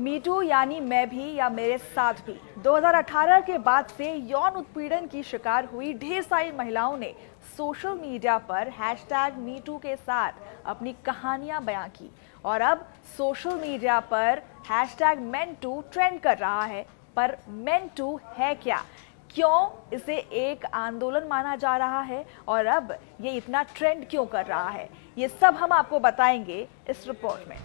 Me too यानी मैं भी या मेरे साथ भी 2018 के बाद से यौन उत्पीड़न की शिकार हुई ढेर सारी महिलाओं ने सोशल मीडिया पर #मीटू के साथ अपनी कहानियां बयां की और अब सोशल मीडिया पर #मेंटू ट्रेंड कर रहा है। पर मेंटू है क्या, क्यों इसे एक आंदोलन माना जा रहा है और अब ये इतना ट्रेंड क्यों कर रहा है, ये सब हम आपको बताएंगे इस रिपोर्ट में।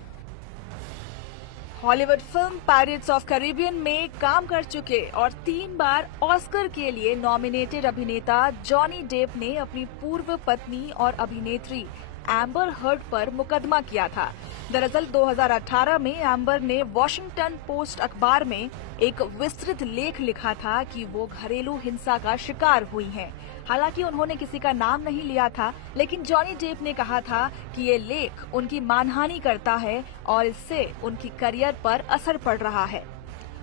Hollywood film pirates of Caribbean में काम कर चुके और 3 बार ऑस्कर के लिए नॉमिनेटेड अभिनेता जॉनी डेप ने अपनी पूर्व पत्नी और अभिनेत्री एम्बर हर्ड पर मुकदमा किया था। दरअसल 2018 में एम्बर ने वॉशिंगटन पोस्ट अखबार में एक विस्तृत लेख लिखा था कि वो घरेलू हिंसा का शिकार हुई हैं। हालांकि उन्होंने किसी का नाम नहीं लिया था, लेकिन जॉनी डेप ने कहा था कि ये लेख उनकी मानहानि करता है और इससे उनकी करियर पर असर पड़ रहा है।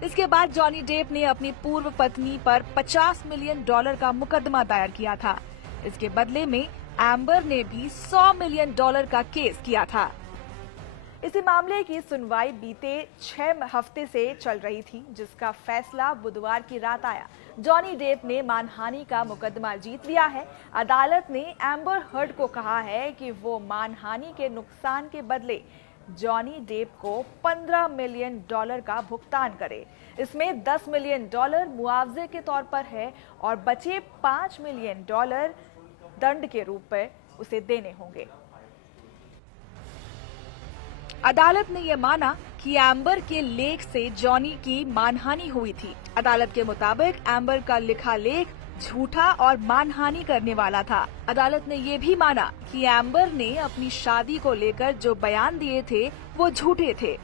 इसके बाद जॉनी डेप ने अपनी पूर्व पत्नी पर $50 मिलियन का मुकदमा दायर किया था। इसके बदले में एम्बर ने भी $100 मिलियन का केस किया था। इसी मामले की सुनवाई बीते 6 हफ्ते से चल रही थी, जिसका फैसला बुधवार की रात आया। जॉनी डेप ने मानहानि का मुकदमा जीत लिया है। अदालत ने एम्बर हर्ड को कहा है कि वो मानहानि के नुकसान के बदले जॉनी डेप को $15 मिलियन का भुगतान करे। इसमें $10 मिलियन मुआवजे के तौर पर है और बचे $5 मिलियन दंड के रूप में उसे देने होंगे। अदालत ने यह माना कि एम्बर के लेख से जॉनी की मानहानि हुई थी। अदालत के मुताबिक एम्बर का लिखा लेख झूठा और मानहानि करने वाला था। अदालत ने यह भी माना कि एम्बर ने अपनी शादी को लेकर जो बयान दिए थे वो झूठे थे।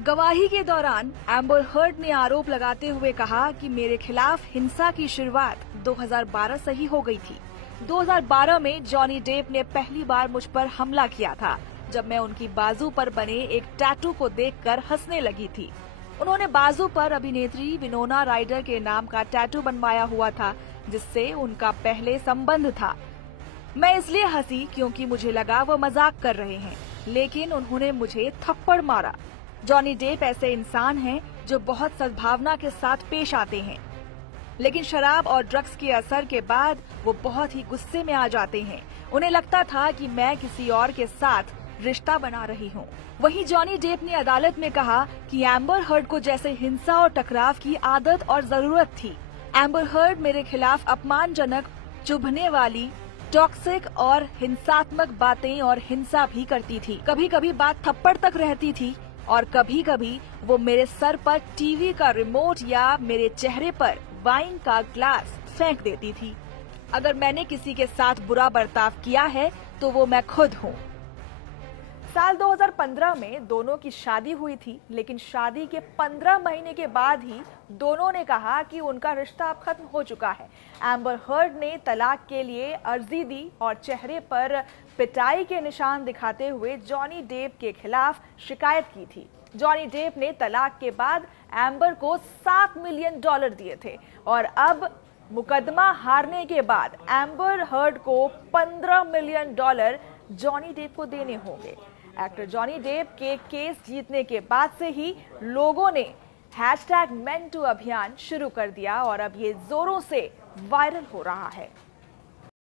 गवाही के दौरान एम्बर हर्ड ने आरोप लगाते हुए कहा कि मेरे खिलाफ हिंसा की शुरुआत 2012 से ही हो गई थी। 2012 में जॉनी डेप ने पहली बार मुझ पर हमला किया था, जब मैं उनकी बाजू पर बने एक टैटू को देखकर हंसने लगी थी। उन्होंने बाजू पर अभिनेत्री विनोना राइडर के नाम का टैटू बनवाया हुआ था, जिससे उनका पहले संबंध था। मैं इसलिए हंसी क्योंकि मुझे लगा वो मजाक कर रहे हैं, लेकिन उन्होंने मुझे थप्पड़ मारा। जॉनी डेप ऐसे इंसान हैं जो बहुत सद्भावना के साथ पेश आते हैं, लेकिन शराब और ड्रग्स के असर के बाद वो बहुत ही गुस्से में आ जाते हैं। उन्हें लगता था कि मैं किसी और के साथ रिश्ता बना रही हूँ। वहीं जॉनी डेप ने अदालत में कहा कि एम्बर हर्ड को जैसे हिंसा और टकराव की आदत और जरूरत थी। एम्बर हर्ड मेरे खिलाफ अपमानजनक, चुभने वाली, टॉक्सिक और हिंसात्मक बातें और हिंसा भी करती थी। कभी कभी बात थप्पड़ तक रहती थी और कभी कभी वो मेरे सर पर टीवी का रिमोट या मेरे चेहरे पर वाइन का ग्लास फेंक देती थी। अगर मैंने किसी के साथ बुरा बर्ताव किया है तो वो मैं खुद हूँ। साल 2015 में दोनों की शादी हुई थी, लेकिन शादी के 15 महीने के बाद ही दोनों ने कहा कि उनका रिश्ता अब खत्म हो चुका है। एम्बर हर्ड ने तलाक के लिए अर्जी दी और चेहरे पर पिटाई के निशान दिखाते हुए जॉनी डेप के खिलाफ शिकायत की थी। जॉनी डेप ने तलाक के बाद एम्बर को $7 मिलियन दिए थे और अब मुकदमा हारने के बाद एम्बर हर्ड को $15 मिलियन जॉनी डेप को देने होंगे। एक्टर जॉनी डेप के केस जीतने के बाद से ही लोगों ने #मेंटू अभियान शुरू कर दिया और अब ये जोरों से वायरल हो रहा है।